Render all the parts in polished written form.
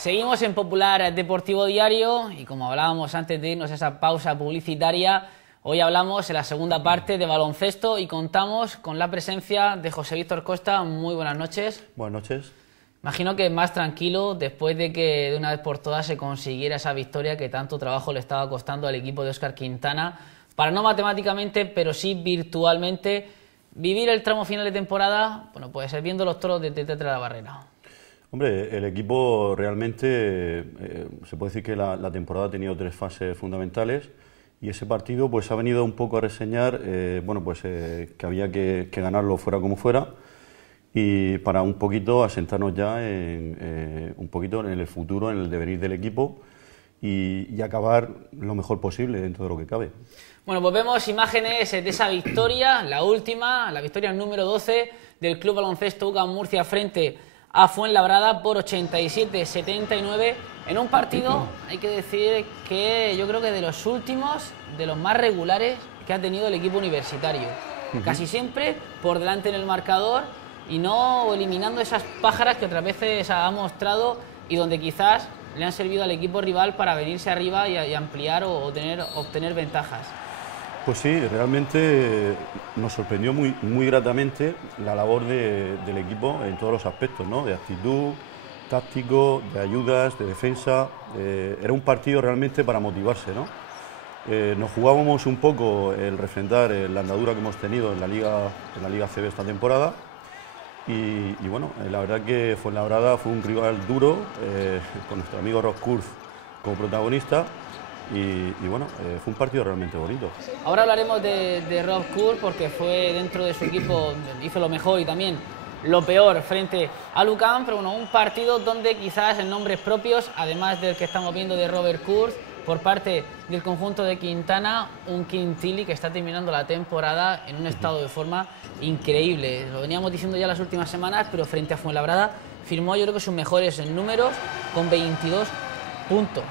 Seguimos en Popular Deportivo Diario y como hablábamos antes de irnos a esa pausa publicitaria, hoy hablamos en la segunda parte de baloncesto y contamos con la presencia de José Víctor Costa. Muy buenas noches. Buenas noches. Imagino que más tranquilo después de que de una vez por todas se consiguiera esa victoria que tanto trabajo le estaba costando al equipo de Óscar Quintana, para no matemáticamente, pero sí virtualmente, vivir el tramo final de temporada, bueno, pues viendo los toros desde detrás de la barrera. Hombre, el equipo realmente, se puede decir que la temporada ha tenido tres fases fundamentales y ese partido pues ha venido un poco a reseñar que había que ganarlo fuera como fuera y para un poquito asentarnos ya un poquito en el futuro, en el devenir del equipo y acabar lo mejor posible dentro de lo que cabe. Bueno, pues vemos imágenes de esa victoria, la última, la victoria número 12 del Club Baloncesto UCAM Murcia frente a Fuenlabrada por 87-79 en un partido, hay que decir que yo creo que de los últimos, de los más regulares que ha tenido el equipo universitario. Casi siempre por delante en el marcador y no eliminando esas pájaras que otras veces ha mostrado y donde quizás le han servido al equipo rival para venirse arriba y ampliar o obtener ventajas. Pues sí, realmente nos sorprendió muy gratamente la labor del equipo en todos los aspectos, ¿no? De actitud, táctico, de ayudas, de defensa. Era un partido realmente para motivarse, ¿no? Nos jugábamos un poco el refrendar la andadura que hemos tenido en la Liga ACB esta temporada y bueno, la verdad que Fuenlabrada fue un rival duro, con nuestro amigo Rob Kurz como protagonista. Y bueno, fue un partido realmente bonito. Ahora hablaremos de Rob Kurz porque fue dentro de su equipo, hizo lo mejor y también lo peor frente al UCAM, pero bueno, un partido donde quizás en nombres propios, además del que estamos viendo de Robert Kurz, por parte del conjunto de Quintana, un Quintili que está terminando la temporada en un estado de forma increíble. Lo veníamos diciendo ya las últimas semanas, pero frente a Fuenlabrada firmó yo creo que sus mejores números con 22 puntos.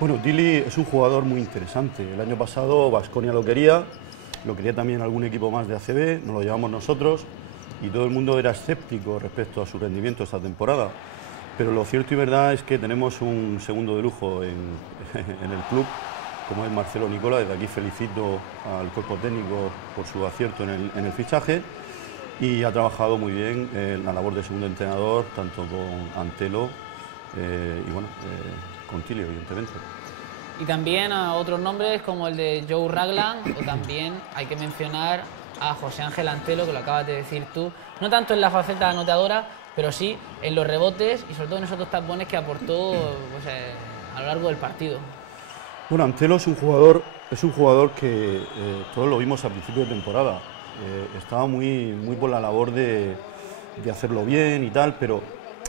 Bueno, Dili es un jugador muy interesante. El año pasado Baskonia lo quería también algún equipo más de ACB, nos lo llevamos nosotros y todo el mundo era escéptico respecto a su rendimiento esta temporada. Pero lo cierto y verdad es que tenemos un segundo de lujo en el club, como es Marcelo Nicola. Desde aquí felicito al cuerpo técnico por su acierto en el fichaje y ha trabajado muy bien la labor de segundo entrenador, tanto con Antelo con Tilly, evidentemente. Y también a otros nombres como el de Joe Ragland, o también hay que mencionar a José Ángel Antelo, que lo acabas de decir tú, no tanto en la faceta anotadora, pero sí en los rebotes y sobre todo en esos dos tapones que aportó a lo largo del partido. Bueno, Antelo es un jugador que todos lo vimos a principio de temporada. Estaba muy por la labor de hacerlo bien y tal, pero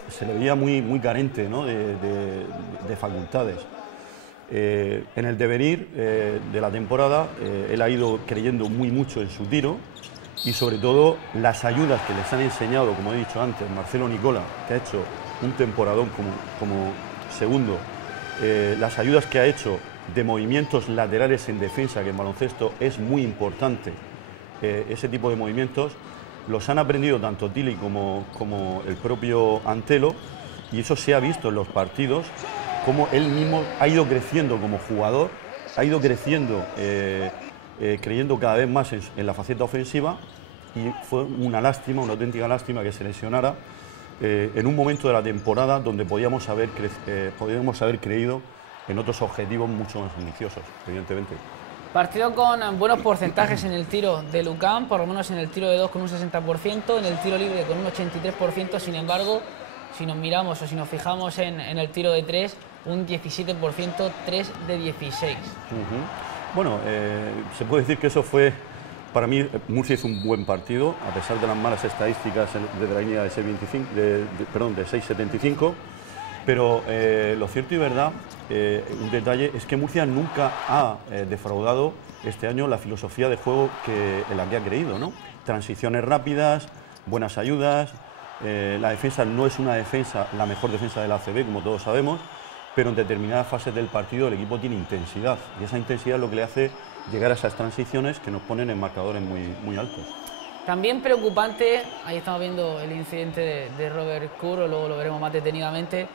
se le veía muy carente, ¿no? de facultades. En el devenir de la temporada, él ha ido creyendo mucho en su tiro y sobre todo las ayudas que les han enseñado, como he dicho antes, Marcelo Nicola, que ha hecho un temporadón como segundo, las ayudas que ha hecho de movimientos laterales en defensa, que en baloncesto es muy importante, ese tipo de movimientos, los han aprendido tanto Tilly como el propio Antelo y eso se ha visto en los partidos, como él mismo ha ido creciendo como jugador, ha ido creciendo, creyendo cada vez más en la faceta ofensiva y fue una auténtica lástima que se lesionara en un momento de la temporada donde podíamos haber creído en otros objetivos mucho más ambiciosos, evidentemente. Partido con buenos porcentajes en el tiro del UCAM, por lo menos en el tiro de 2 con un 60%, en el tiro libre con un 83%, sin embargo, si nos miramos o si nos fijamos en el tiro de 3, un 17%, 3 de 16. Bueno, se puede decir que eso fue, para mí, Murcia hizo un buen partido, a pesar de las malas estadísticas de la línea de 6,75, pero lo cierto y verdad, un detalle, es que Murcia nunca ha defraudado este año la filosofía de juego en la que ha creído, ¿no? Transiciones rápidas, buenas ayudas, la defensa no es la mejor defensa de la ACB, como todos sabemos, pero en determinadas fases del partido el equipo tiene intensidad y esa intensidad es lo que le hace llegar a esas transiciones que nos ponen en marcadores muy altos. También preocupante, ahí estamos viendo el incidente de Robert Curro, luego lo veremos más detenidamente,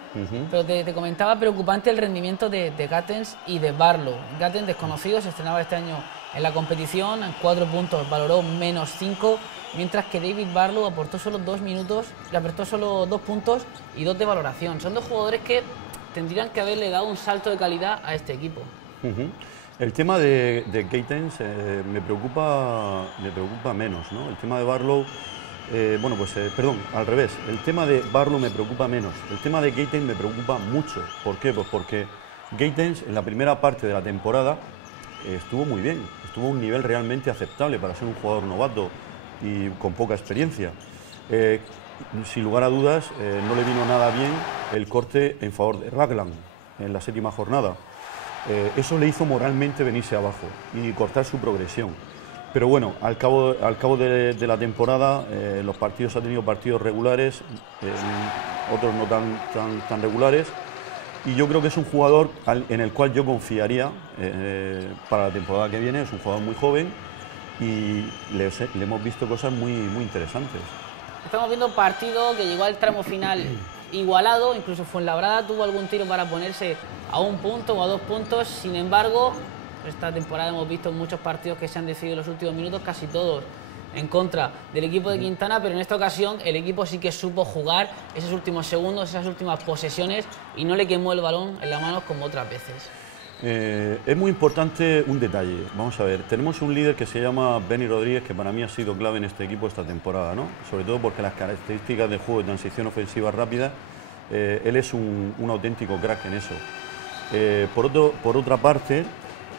pero te comentaba preocupante el rendimiento de Gatens y de Barlow. Gatens, desconocido, se estrenaba este año en la competición, en 4 puntos valoró -5, mientras que David Barlow aportó solo 2 minutos, le aportó solo 2 puntos y 2 de valoración. Son dos jugadores que tendrían que haberle dado un salto de calidad a este equipo. El tema de Gatens me preocupa menos, ¿no? El tema de Barlow, perdón, al revés. El tema de Barlow me preocupa menos. El tema de Gatens me preocupa mucho. ¿Por qué? Pues porque Gatens en la primera parte de la temporada estuvo muy bien, estuvo a un nivel realmente aceptable para ser un jugador novato y con poca experiencia. Sin lugar a dudas, no le vino nada bien el corte en favor de Ragland en la 7ª jornada. Eso le hizo moralmente venirse abajo y cortar su progresión. Pero bueno, al cabo de la temporada, los partidos ha tenido partidos regulares, otros no tan regulares. Y yo creo que es un jugador en el cual yo confiaría para la temporada que viene. Es un jugador muy joven y le hemos visto cosas muy interesantes. Estamos viendo un partido que llegó al tramo final igualado, incluso Fuenlabrada tuvo algún tiro para ponerse a 1 punto o a 2 puntos. Sin embargo, esta temporada hemos visto muchos partidos que se han decidido en los últimos minutos, casi todos en contra del equipo de Quintana, pero en esta ocasión el equipo sí que supo jugar esos últimos segundos, esas últimas posesiones, y no le quemó el balón en las manos como otras veces. Es muy importante un detalle. Vamos a ver, tenemos un líder que se llama Benny Rodríguez, que para mí ha sido clave en este equipo esta temporada, ¿no? Sobre todo porque las características de juego de transición ofensiva rápida, él es un auténtico crack en eso. Por otra parte,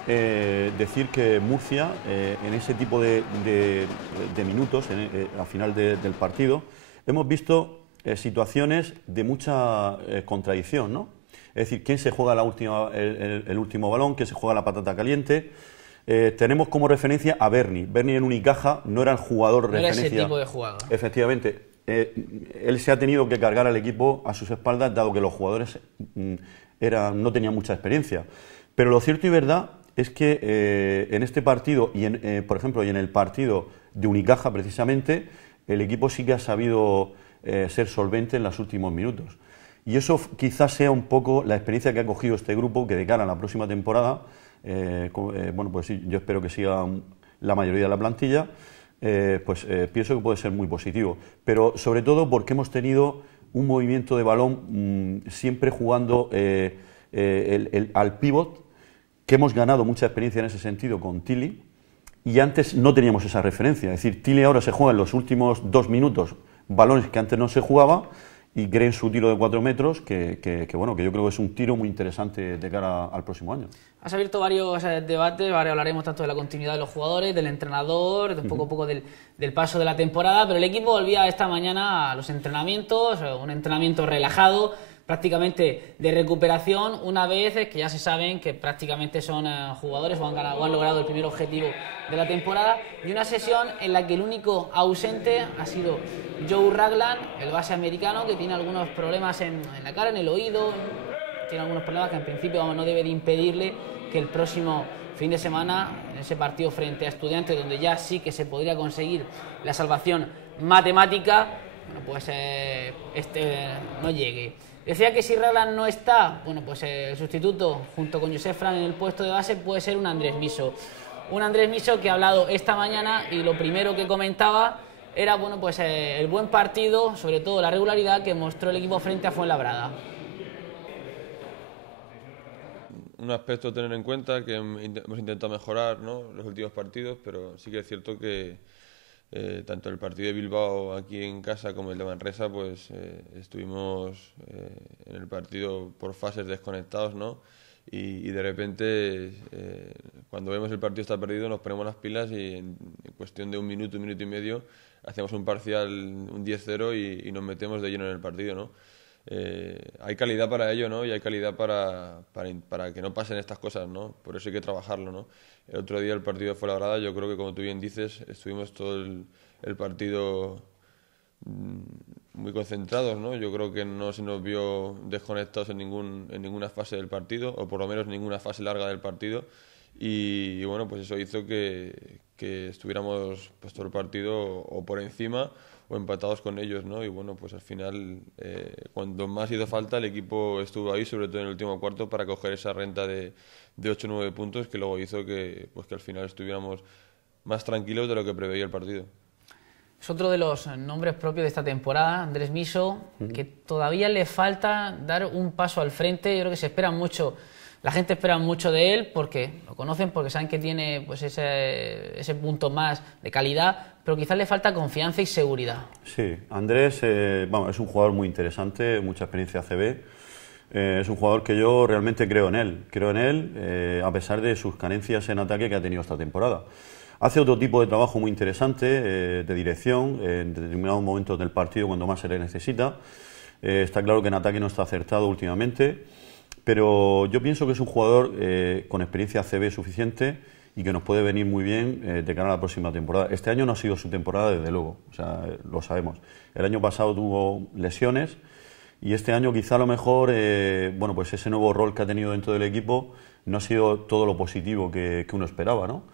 decir que Murcia, en ese tipo de minutos, al final del partido, hemos visto situaciones de mucha contradicción, ¿no? Es decir, quién se juega el último balón, quién se juega la patata caliente. Tenemos como referencia a Berni. Berni en Unicaja no era el jugador no referencia. Era ese tipo de jugador. Efectivamente. Él se ha tenido que cargar al equipo a sus espaldas, dado que los jugadores no tenían mucha experiencia. Pero lo cierto y verdad es que en este partido, por ejemplo, y en el partido de Unicaja precisamente, el equipo sí que ha sabido ser solvente en los últimos minutos. Y eso quizás sea un poco la experiencia que ha cogido este grupo, que de cara a la próxima temporada, pues sí, yo espero que siga la mayoría de la plantilla, pienso que puede ser muy positivo. Pero sobre todo porque hemos tenido un movimiento de balón siempre jugando al pívot, que hemos ganado mucha experiencia en ese sentido con Tilly, y antes no teníamos esa referencia. Es decir, Tilly ahora se juega en los últimos 2 minutos balones que antes no se jugaba, y creen su tiro de 4 metros, que yo creo que es un tiro muy interesante de cara al próximo año. Has abierto varios debates, ahora hablaremos tanto de la continuidad de los jugadores, del entrenador, de un poco del paso de la temporada, pero el equipo volvía esta mañana a los entrenamientos, un entrenamiento relajado, prácticamente de recuperación, una vez que ya se saben que prácticamente son jugadores o han logrado el primer objetivo de la temporada, y una sesión en la que el único ausente ha sido Joe Ragland, el base americano, que tiene algunos problemas en la cara, en el oído, tiene algunos problemas que en principio no debe de impedirle que el próximo fin de semana, en ese partido frente a Estudiantes, donde ya sí que se podría conseguir la salvación matemática, no llegue. Decía que si Ragland no está, el sustituto junto con Josep Fran en el puesto de base puede ser un Andrés Miso. Un Andrés Miso que ha hablado esta mañana y lo primero que comentaba era el buen partido, sobre todo la regularidad que mostró el equipo frente a Fuenlabrada. Un aspecto a tener en cuenta que hemos intentado mejorar, ¿no?, los últimos partidos, pero sí que es cierto que tanto el partido de Bilbao aquí en casa como el de Manresa, estuvimos en el partido por fases desconectados, ¿no? Y de repente, cuando vemos el partido está perdido, nos ponemos las pilas y en cuestión de 1 minuto, 1 minuto y medio, hacemos un parcial, un 10-0 y nos metemos de lleno en el partido, ¿no? Hay calidad para ello, ¿no? Y hay calidad para que no pasen estas cosas, ¿no? Por eso hay que trabajarlo, ¿no? El otro día el partido de Fuenlabrada, yo creo que, como tú bien dices, estuvimos todo el partido muy concentrados, ¿no? Yo creo que no se nos vio desconectados en ninguna fase del partido, o por lo menos ninguna fase larga del partido, y bueno, pues eso hizo que estuviéramos pues todo el partido o por encima o empatados con ellos, ¿no? Y bueno, pues al final, cuando más hizo falta, el equipo estuvo ahí, sobre todo en el último cuarto, para coger esa renta de 8 o 9 puntos que luego hizo que al final estuviéramos más tranquilos de lo que preveía el partido. Es otro de los nombres propios de esta temporada, Andrés Miso, que todavía le falta dar un paso al frente. Yo creo que se espera mucho, la gente espera mucho de él porque lo conocen, porque saben que tiene pues ese punto más de calidad, pero quizás le falta confianza y seguridad. Sí, Andrés es un jugador muy interesante, mucha experiencia ACB. Es un jugador que yo realmente creo en él, a pesar de sus carencias en ataque que ha tenido esta temporada. Hace otro tipo de trabajo muy interesante, de dirección, en determinados momentos del partido cuando más se le necesita. Está claro que en ataque no está acertado últimamente, pero yo pienso que es un jugador con experiencia ACB suficiente y que nos puede venir muy bien de cara a la próxima temporada. Este año no ha sido su temporada, desde luego, o sea, lo sabemos. El año pasado tuvo lesiones y este año quizá a lo mejor, pues ese nuevo rol que ha tenido dentro del equipo no ha sido todo lo positivo que uno esperaba, ¿no?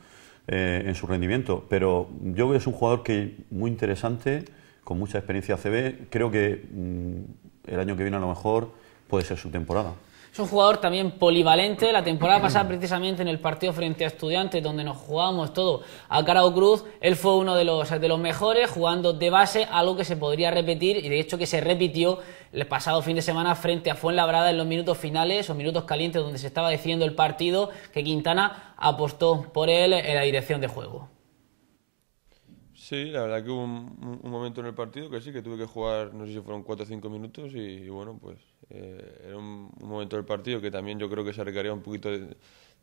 En su rendimiento, pero yo creo que es un jugador muy interesante, con mucha experiencia ACB. Creo que el año que viene a lo mejor puede ser su temporada. Es un jugador también polivalente. La temporada pasada, precisamente en el partido frente a Estudiantes, donde nos jugábamos todo a cara o cruz, él fue uno de los mejores, jugando de base, algo que se podría repetir, y de hecho que se repitió el pasado fin de semana frente a Fuenlabrada en los minutos finales o minutos calientes, donde se estaba decidiendo el partido, que Quintana apostó por él en la dirección de juego. Sí, la verdad que hubo un momento en el partido que sí, que tuve que jugar, no sé si fueron 4 o 5 minutos y bueno, pues era un momento del partido que también yo creo que se requería un poquito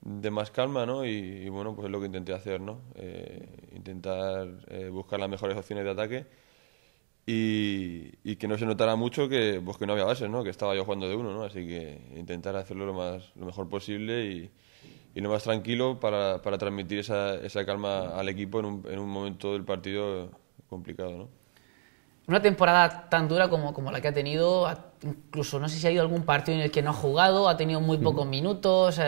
de más calma, ¿no? Y bueno, pues es lo que intenté hacer, ¿no? Intentar buscar las mejores opciones de ataque y que no se notara mucho que no había bases, ¿no? Que estaba yo jugando de uno, ¿no? Así que intentar hacerlo lo mejor posible y lo más tranquilo para transmitir esa calma al equipo en un momento del partido complicado, ¿no? Una temporada tan dura como la que ha tenido, incluso no sé si ha ido algún partido en el que no ha jugado, ha tenido muy pocos minutos,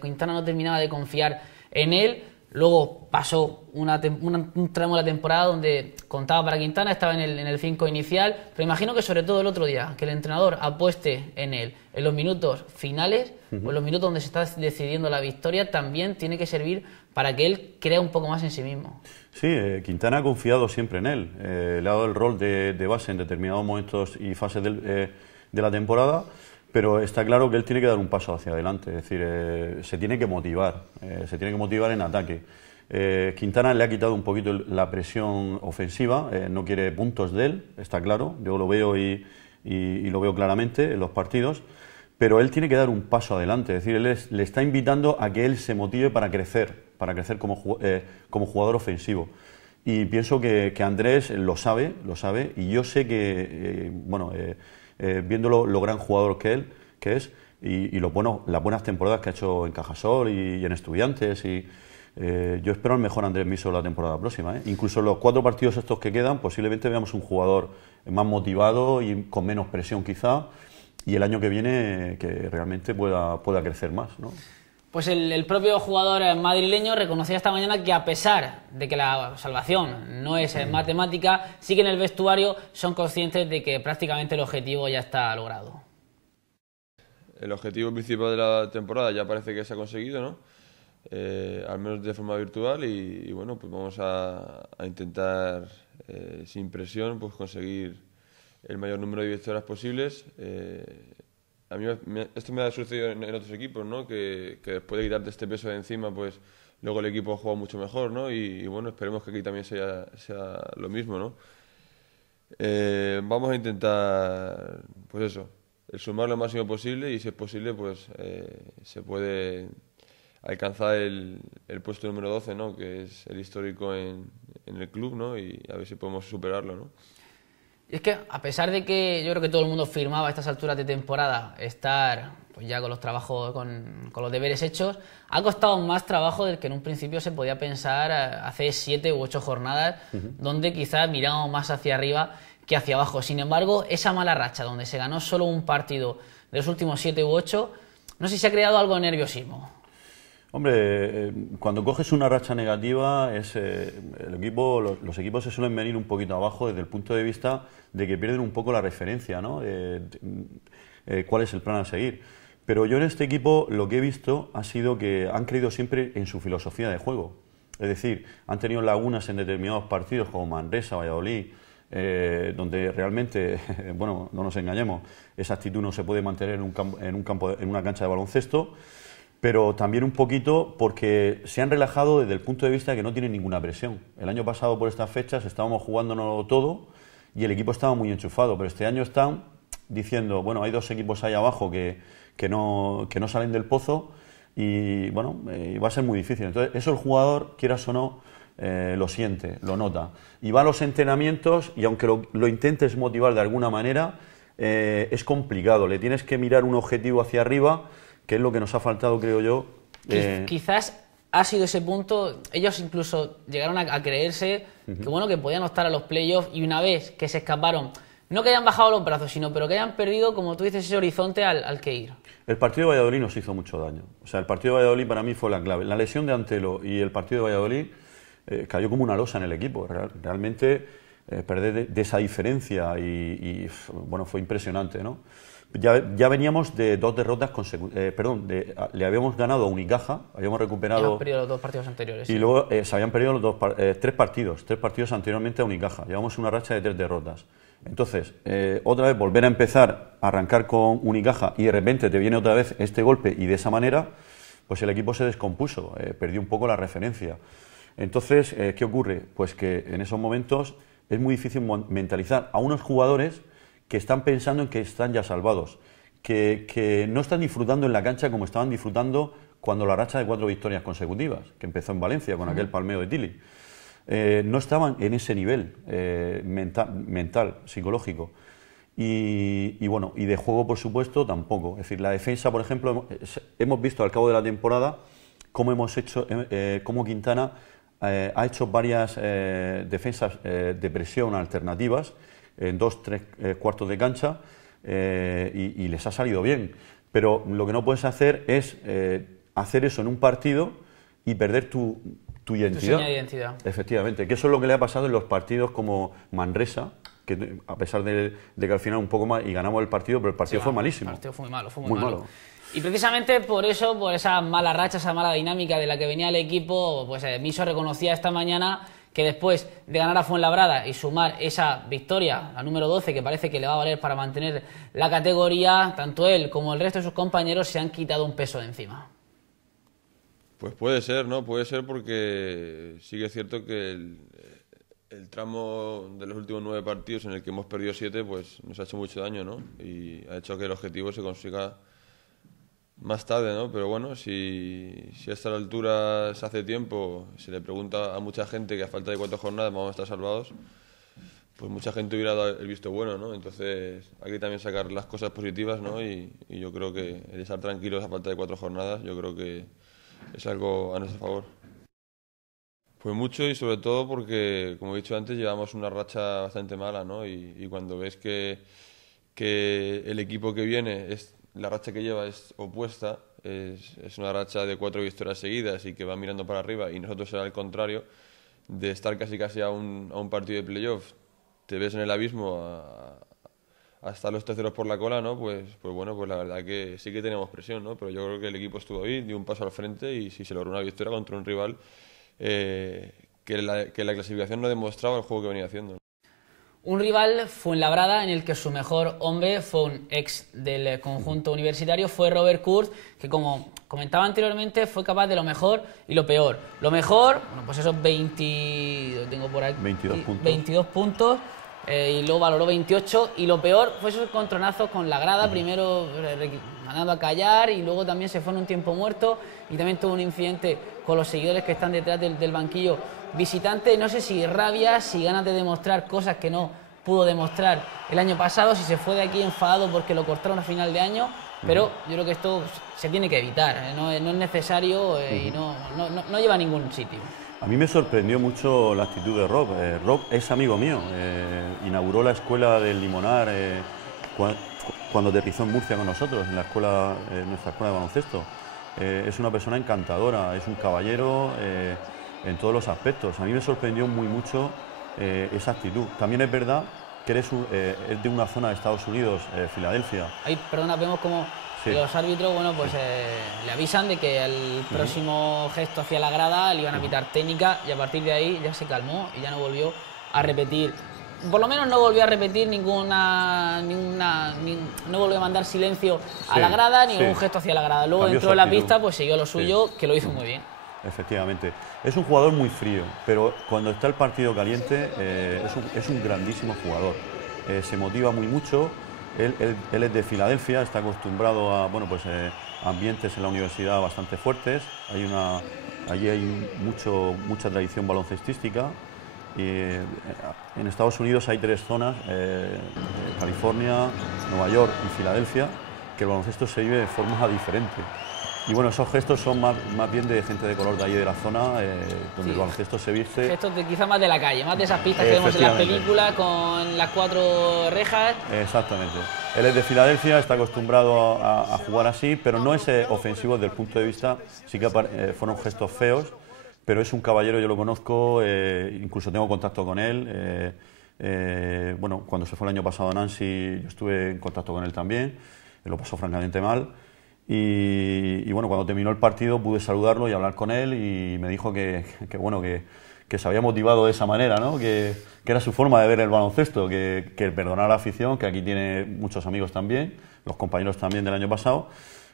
Quintana no terminaba de confiar en él. Luego pasó un tramo de la temporada donde contaba para Quintana, estaba en el 5 inicial, pero imagino que sobre todo el otro día, que el entrenador apueste en él en los minutos finales, o en los minutos donde se está decidiendo la victoria, también tiene que servir para que él crea un poco más en sí mismo. Sí, Quintana ha confiado siempre en él, le ha dado el rol de base en determinados momentos y fases de la temporada, pero está claro que él tiene que dar un paso hacia adelante, es decir, se tiene que motivar en ataque. Quintana le ha quitado un poquito la presión ofensiva, no quiere puntos de él, está claro, yo lo veo y lo veo claramente en los partidos, pero él tiene que dar un paso adelante, es decir, él le está invitando a que él se motive para crecer como jugador ofensivo. Y pienso que Andrés lo sabe, y yo sé que, viendo lo gran jugador que es, y las buenas temporadas que ha hecho en Cajasol y en Estudiantes, yo espero el mejor Andrés Miso la temporada próxima, ¿eh? Incluso los 4 partidos estos que quedan, posiblemente veamos un jugador más motivado y con menos presión quizá, y el año que viene que realmente pueda crecer más, ¿no? Pues el propio jugador madrileño reconocía esta mañana que, a pesar de que la salvación no es matemática, sí que en el vestuario son conscientes de que prácticamente el objetivo ya está logrado. El objetivo principal de la temporada ya parece que se ha conseguido, ¿no? Al menos de forma virtual y bueno, pues vamos a intentar sin presión pues conseguir el mayor número de victorias posibles. A mí esto me ha sucedido en otros equipos, ¿no? Que después de quitarte este peso de encima, pues luego el equipo juega mucho mejor, ¿no? Y bueno, esperemos que aquí también sea lo mismo, ¿no? Vamos a intentar, pues eso, el sumar lo máximo posible y si es posible, pues se puede alcanzar el puesto número 12, ¿no? Que es el histórico en el club, ¿no? Y a ver si podemos superarlo, ¿no? Y es que, a pesar de que yo creo que todo el mundo firmaba a estas alturas de temporada estar pues ya con los trabajos, con los deberes hechos, ha costado más trabajo del que en un principio se podía pensar hace 7 u 8 jornadas, donde quizás mirábamos más hacia arriba que hacia abajo. Sin embargo, esa mala racha donde se ganó solo un partido de los últimos 7 u 8, no sé si se ha creado algo de nerviosismo. Hombre, cuando coges una racha negativa, los equipos se suelen venir un poquito abajo desde el punto de vista de que pierden un poco la referencia, ¿no? Cuál es el plan a seguir. Pero yo en este equipo lo que he visto ha sido que han creído siempre en su filosofía de juego. Es decir, han tenido lagunas en determinados partidos como Manresa, Valladolid, donde realmente, bueno, no nos engañemos, esa actitud no se puede mantener en una cancha de baloncesto, pero también un poquito porque se han relajado desde el punto de vista de que no tienen ninguna presión. El año pasado por estas fechas estábamos jugándonos todo y el equipo estaba muy enchufado, pero este año están diciendo, bueno, hay dos equipos ahí abajo que no salen del pozo y bueno, va a ser muy difícil. Entonces eso el jugador, quieras o no, lo siente, lo nota. Y va a los entrenamientos y aunque lo intentes motivar de alguna manera, es complicado. Le tienes que mirar un objetivo hacia arriba, que es lo que nos ha faltado, creo yo. Quizás ha sido ese punto, ellos incluso llegaron a creerse que bueno, que podían optar a los playoffs y una vez que se escaparon, no que hayan bajado los brazos, sino pero que hayan perdido, como tú dices, ese horizonte al que ir. El partido de Valladolid nos hizo mucho daño. O sea, el partido de Valladolid para mí fue la clave. La lesión de Antelo y el partido de Valladolid cayó como una losa en el equipo. Realmente perder de esa diferencia y bueno, fue impresionante, ¿no? Ya veníamos de dos derrotas consecutivas, le habíamos ganado a Unicaja, habíamos recuperado... Habíamos perdido los dos partidos anteriores. Y luego se habían perdido tres partidos anteriormente a Unicaja, llevamos una racha de 3 derrotas. Entonces, otra vez volver a empezar a arrancar con Unicaja y de repente te viene otra vez este golpe y de esa manera, pues el equipo se descompuso, perdió un poco la referencia. Entonces, ¿qué ocurre? Pues que en esos momentos es muy difícil mentalizar a unos jugadores que están pensando en que están ya salvados, que no están disfrutando en la cancha como estaban disfrutando cuando la racha de 4 victorias consecutivas, que empezó en Valencia con aquel palmeo de Tili. No estaban en ese nivel mental, psicológico. Y bueno, y de juego, por supuesto, tampoco. Es decir, la defensa, por ejemplo, hemos visto al cabo de la temporada cómo Quintana ha hecho varias defensas de presión alternativas en 2-3 cuartos de cancha y les ha salido bien. Pero lo que no puedes hacer es hacer eso en un partido y perder tu identidad. Tu seña de identidad. Efectivamente, que eso es lo que le ha pasado en los partidos como Manresa, que a pesar de que al final un poco más y ganamos el partido, pero el partido fue malísimo. El partido fue muy malo, fue muy malo. Y precisamente por eso, por esa mala racha, esa mala dinámica de la que venía el equipo, pues Miso reconocía esta mañana que después de ganar a Fuenlabrada y sumar esa victoria, la número 12, que parece que le va a valer para mantener la categoría, tanto él como el resto de sus compañeros se han quitado un peso de encima. Pues puede ser, ¿no? Puede ser porque sí que es cierto que el tramo de los últimos 9 partidos en el que hemos perdido 7, pues nos ha hecho mucho daño, ¿no? Y ha hecho que el objetivo se consiga más tarde, ¿no? Pero bueno, si a esta altura se hace tiempo, se le pregunta a mucha gente que a falta de 4 jornadas vamos a estar salvados, pues mucha gente hubiera dado el visto bueno, ¿no? Entonces hay que también sacar las cosas positivas, ¿no? Y yo creo que el estar tranquilos a falta de 4 jornadas, yo creo que es algo a nuestro favor. Pues mucho y sobre todo porque, como he dicho antes, llevamos una racha bastante mala, ¿no? Y cuando ves que el equipo que viene, la racha que lleva es opuesta, es una racha de 4 victorias seguidas y que va mirando para arriba y nosotros será al contrario, de estar casi a un partido de playoff, te ves en el abismo a estar los terceros por la cola, ¿no? Pues bueno, pues la verdad que sí que tenemos presión, ¿no? Pero yo creo que el equipo estuvo ahí, dio un paso al frente y sí se logró una victoria contra un rival que la clasificación no demostraba el juego que venía haciendo. Un rival Fuenlabrada en el que su mejor hombre fue un ex del conjunto universitario, fue Robert Kurz, que como comentaba anteriormente fue capaz de lo mejor y lo peor. Lo mejor, bueno, pues esos 22 puntos. Y luego valoró 28 y lo peor fue esos encontronazos con la grada, primero mandando a callar y luego también se fue en un tiempo muerto y también tuvo un incidente con los seguidores que están detrás del banquillo visitante. No sé si rabia, si ganas de demostrar cosas que no pudo demostrar el año pasado, si se fue de aquí enfadado porque lo cortaron a final de año, pero yo creo que esto se tiene que evitar, no es necesario y no lleva a ningún sitio. A mí me sorprendió mucho la actitud de Rob. Rob es amigo mío, inauguró la escuela del Limonar cuando aterrizó en Murcia con nosotros, en nuestra escuela de baloncesto. es una persona encantadora, es un caballero en todos los aspectos. A mí me sorprendió mucho esa actitud. También es verdad que es de una zona de Estados Unidos, Filadelfia. Ahí, perdona, vemos como los árbitros, bueno, pues le avisan de que el próximo gesto hacia la grada le iban a pitar técnica, y a partir de ahí ya se calmó y ya no volvió a repetir. Por lo menos no volvió a repetir no volvió a mandar silencio a la grada, ni ningún gesto hacia la grada. Luego dentro de la pista pues siguió lo suyo, que lo hizo muy bien. Efectivamente. Es un jugador muy frío, pero cuando está el partido caliente es un grandísimo jugador. Se motiva mucho. Él es de Filadelfia, está acostumbrado a ambientes en la universidad bastante fuertes. Allí hay mucha tradición baloncestística. En Estados Unidos hay 3 zonas, California, Nueva York y Filadelfia, que el baloncesto se vive de forma diferente. Y bueno, esos gestos son más bien de gente de color de allí de la zona, donde el baloncesto se viste. Gestos quizás más de la calle, más de esas pistas que vemos en las películas con las 4 rejas. Exactamente. Él es de Filadelfia, está acostumbrado a jugar así, pero no es ofensivo desde el punto de vista, sí que fueron gestos feos, pero es un caballero, yo lo conozco, incluso tengo contacto con él. Bueno, cuando se fue el año pasado a Nancy, yo estuve en contacto con él también, lo pasó francamente mal. Y bueno, cuando terminó el partido pude saludarlo y hablar con él, y me dijo que se había motivado de esa manera, ¿no? Que era su forma de ver el baloncesto, que perdonara a la afición, que aquí tiene muchos amigos también, los compañeros también del año pasado,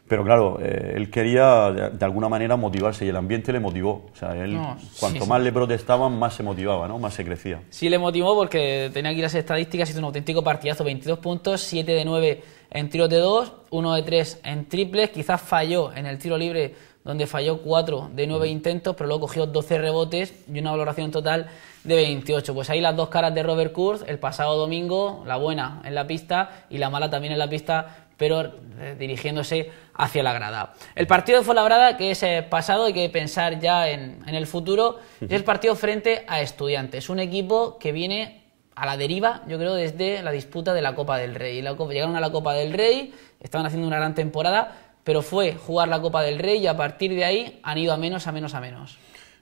pero claro, él quería de alguna manera motivarse, y el ambiente le motivó. O sea, él cuanto más le protestaban, más se motivaba, ¿no? Más se crecía. Sí, le motivó porque tenía aquí las estadísticas, hizo un auténtico partidazo, 22 puntos, 7 de 9 en tiros de 2, 1 de 3 en triples. Quizás falló en el tiro libre, donde falló 4 de 9 intentos, pero luego cogió 12 rebotes y una valoración total de 28. Pues ahí las 2 caras de Robert Kurz, el pasado domingo, la buena en la pista y la mala también en la pista, pero dirigiéndose hacia la grada. El partido de Fuenlabrada, que es pasado, hay que pensar ya en el futuro, es el partido frente a Estudiantes, un equipo que viene a la deriva, yo creo, desde la disputa de la Copa del Rey. Llegaron a la Copa del Rey, estaban haciendo una gran temporada, pero fue jugar la Copa del Rey y a partir de ahí han ido a menos.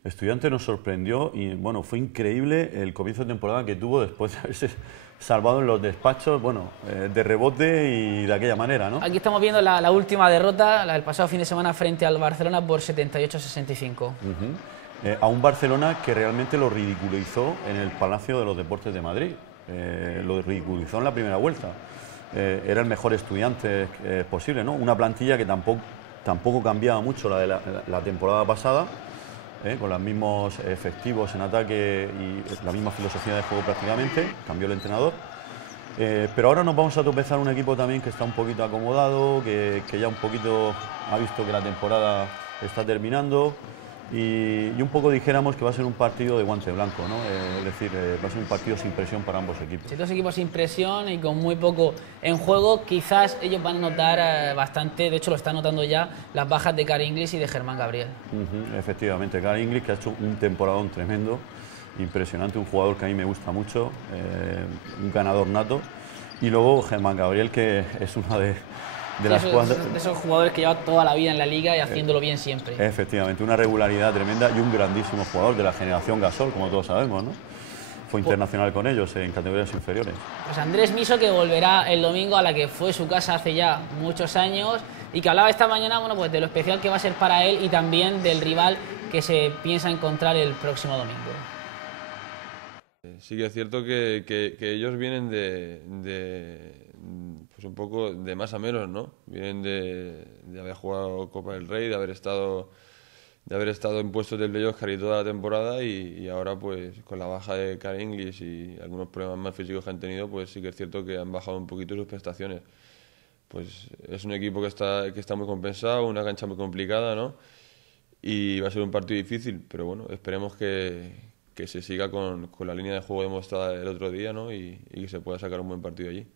Estudiantes nos sorprendió y bueno, fue increíble el comienzo de temporada que tuvo después de haberse salvado en los despachos, de rebote y de aquella manera, ¿no? Aquí estamos viendo la última derrota, la del pasado fin de semana frente al Barcelona por 78-65. A un Barcelona que realmente lo ridiculizó en el Palacio de los Deportes de Madrid, lo ridiculizó en la primera vuelta. Era el mejor Estudiantes posible, ¿no? Una plantilla que tampoco cambiaba mucho la de la temporada pasada, con los mismos efectivos en ataque y la misma filosofía de juego prácticamente, cambió el entrenador. Pero ahora nos vamos a tropezar un equipo también que está un poquito acomodado, que ya un poquito ha visto que la temporada está terminando. Y un poco dijéramos que va a ser un partido de guante blanco, ¿no? Es decir, va a ser un partido sin presión para ambos equipos. Si dos equipos sin presión y con muy poco en juego, quizás ellos van a notar bastante, de hecho lo están notando ya, las bajas de Cary Inglis y de Germán Gabriel. Efectivamente, Cary Inglis, que ha hecho un temporadón tremendo, impresionante, un jugador que a mí me gusta mucho, un ganador nato, y luego Germán Gabriel, que es una de esos jugadores que lleva toda la vida en la liga y haciéndolo bien siempre. Efectivamente, una regularidad tremenda y un grandísimo jugador de la generación Gasol, como todos sabemos, ¿no? Fue internacional con ellos en categorías inferiores. Pues Andrés Miso, que volverá el domingo a la que fue su casa hace ya muchos años y que hablaba esta mañana, bueno, pues de lo especial que va a ser para él y también del rival que se piensa encontrar el próximo domingo. Sí que es cierto que ellos vienen pues un poco de más a menos, ¿no? Vienen de haber jugado Copa del Rey, de haber estado en puestos del playoff casi toda la temporada y ahora pues con la baja de Cary Inglis y algunos problemas más físicos que han tenido, pues sí que es cierto que han bajado un poquito sus prestaciones. Pues es un equipo que está muy compensado, una cancha muy complicada, ¿no? Y va a ser un partido difícil, pero bueno, esperemos que se siga con la línea de juego demostrada el otro día, ¿no? Y que se pueda sacar un buen partido allí.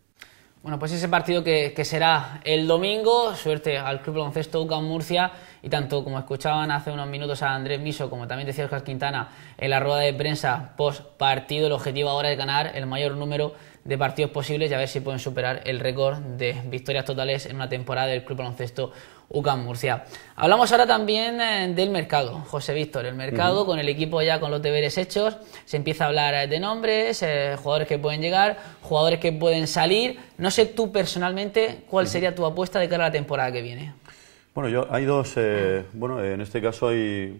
Bueno, pues ese partido que será el domingo, suerte al Club Baloncesto UCAM Murcia, y tanto como escuchaban hace unos minutos a Andrés Miso, como también decía Óscar Quintana en la rueda de prensa post partido, el objetivo ahora es ganar el mayor número de partidos posibles y a ver si pueden superar el récord de victorias totales en una temporada del Club Baloncesto UCAM Murcia. Hablamos ahora también del mercado, José Víctor, el mercado con el equipo ya con los deberes hechos, se empieza a hablar de nombres, jugadores que pueden llegar, jugadores que pueden salir. No sé tú personalmente cuál sería tu apuesta de cara a la temporada que viene. Bueno, hay dos, en este caso hay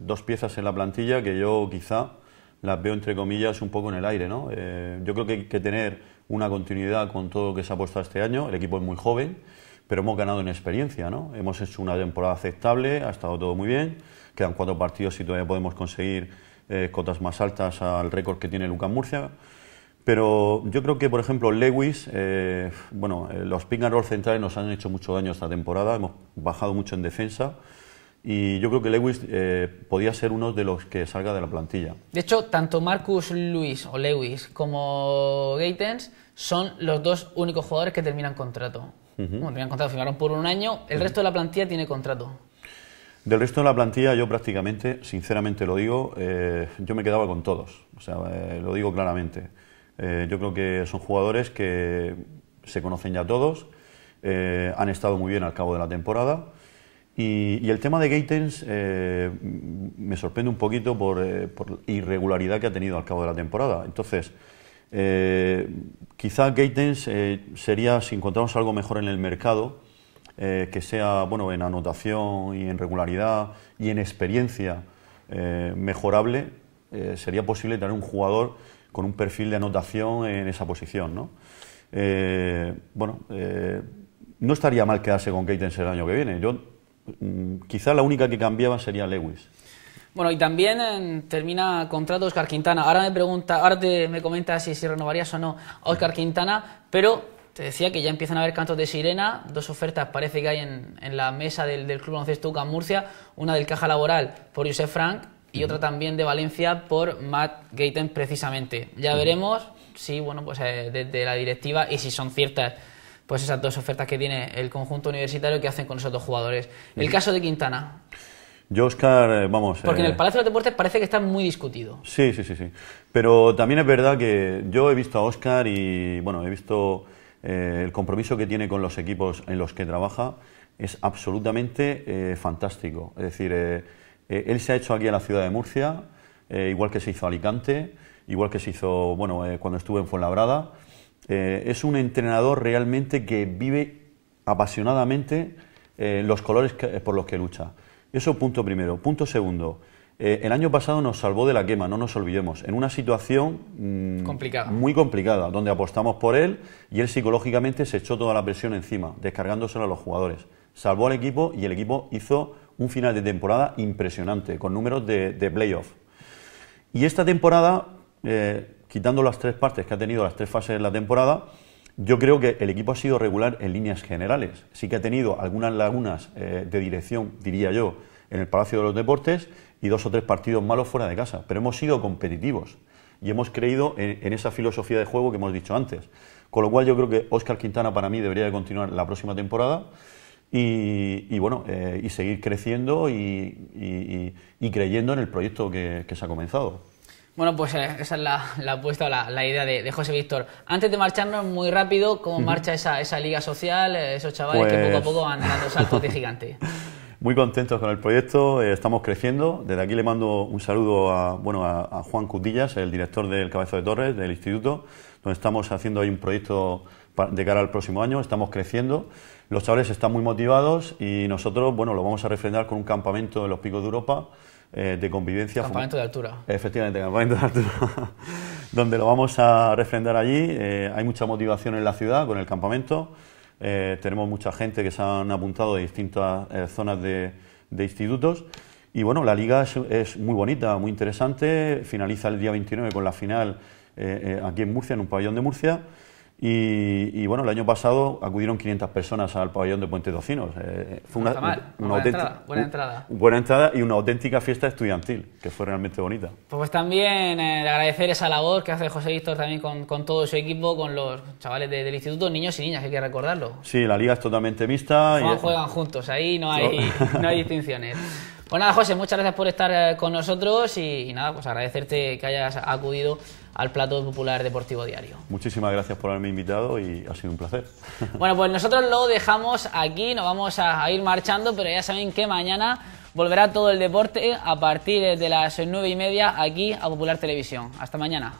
dos piezas en la plantilla que yo quizá las veo entre comillas un poco en el aire, ¿no? Yo creo que hay que tener una continuidad con todo lo que se ha puesto este año. El equipo es muy joven, pero hemos ganado en experiencia, ¿no? Hemos hecho una temporada aceptable, ha estado todo muy bien, quedan 4 partidos y todavía podemos conseguir cotas más altas al récord que tiene el UCAM Murcia. Pero yo creo que, por ejemplo, Lewis, los pick and roll centrales nos han hecho mucho daño esta temporada, hemos bajado mucho en defensa y yo creo que Lewis podía ser uno de los que salga de la plantilla. De hecho, tanto Marcus Lewis como Gatens son los dos únicos jugadores que terminan contrato. Bueno, terminan contrato, firmaron por un año, el resto de la plantilla tiene contrato. Del resto de la plantilla yo prácticamente, sinceramente lo digo, yo me quedaba con todos, o sea, lo digo claramente. Yo creo que son jugadores que se conocen ya todos, han estado muy bien al cabo de la temporada y el tema de Gatens me sorprende un poquito por la irregularidad que ha tenido al cabo de la temporada. Entonces, quizá Gatens sería, si encontramos algo mejor en el mercado, que sea en anotación y en regularidad y en experiencia mejorable, sería posible tener un jugador con un perfil de anotación en esa posición, ¿no? No estaría mal quedarse con Gatens el año que viene. Quizá la única que cambiaba sería Lewis. Bueno, y también termina contrato Óscar Quintana. Ahora me comentas si renovarías o no a Óscar Quintana, pero te decía que ya empiezan a haber cantos de sirena, 2 ofertas parece que hay en la mesa del Club Baloncesto UCAM Murcia, una del Caja Laboral por Josep Frank y otra también de Valencia por Matt Gatens precisamente. Ya veremos si, desde la directiva y si son ciertas pues esas 2 ofertas que tiene el conjunto universitario que hacen con esos 2 jugadores. El caso de Quintana. Yo, Óscar, porque en el Palacio de los Deportes parece que está muy discutido. Sí. Pero también es verdad que yo he visto a Óscar y, he visto el compromiso que tiene con los equipos en los que trabaja. Es absolutamente fantástico. Es decir, él se ha hecho aquí en la ciudad de Murcia, igual que se hizo Alicante, igual que se hizo, cuando estuvo en Fuenlabrada. Es un entrenador realmente que vive apasionadamente los colores por los que lucha. Eso punto primero. Punto segundo, el año pasado nos salvó de la quema, no nos olvidemos, en una situación muy complicada, donde apostamos por él y él psicológicamente se echó toda la presión encima, descargándosela a los jugadores. Salvó al equipo y el equipo hizo un final de temporada impresionante, con números de playoff. Y esta temporada, quitando las 3 partes que ha tenido, las 3 fases de la temporada, yo creo que el equipo ha sido regular en líneas generales. Sí que ha tenido algunas lagunas de dirección, diría yo, en el Palacio de los Deportes y 2 o 3 partidos malos fuera de casa. Pero hemos sido competitivos y hemos creído en esa filosofía de juego que hemos dicho antes. Con lo cual yo creo que Óscar Quintana para mí debería de continuar la próxima temporada y seguir creciendo y creyendo en el proyecto que se ha comenzado. Bueno, pues esa es la apuesta, la idea de José Víctor. Antes de marcharnos, muy rápido, ¿cómo marcha esa liga social, esos chavales que poco a poco van dando saltos de gigante? Muy contentos con el proyecto, estamos creciendo. Desde aquí le mando un saludo a Juan Cutillas, el director del Cabezo de Torres, del instituto, donde estamos haciendo ahí un proyecto de cara al próximo año, estamos creciendo. Los chavales están muy motivados y nosotros, lo vamos a refrendar con un campamento en los Picos de Europa, de convivencia. Campamento de altura. Efectivamente, campamento de altura, donde lo vamos a refrendar allí. Hay mucha motivación en la ciudad con el campamento. Tenemos mucha gente que se han apuntado de distintas zonas de institutos. Y la liga es muy bonita, muy interesante. Finaliza el día 29 con la final aquí en Murcia, en un pabellón de Murcia. Y el año pasado acudieron 500 personas al pabellón de Puente Tocinos. Fue buena entrada y una auténtica fiesta estudiantil, que fue realmente bonita. Pues también agradecer esa labor que hace José Víctor también con todo su equipo, con los chavales del instituto, niños y niñas, hay que recordarlo. Sí, la liga es totalmente mixta. Juegan juntos, ahí no hay distinciones. Pues nada, José, muchas gracias por estar con nosotros y nada, pues agradecerte que hayas acudido al Plato Popular Deportivo Diario. Muchísimas gracias por haberme invitado y ha sido un placer. Bueno, pues nosotros lo dejamos aquí, nos vamos a ir marchando, pero ya saben que mañana volverá todo el deporte a partir de las 9:30 aquí a Popular Televisión. Hasta mañana.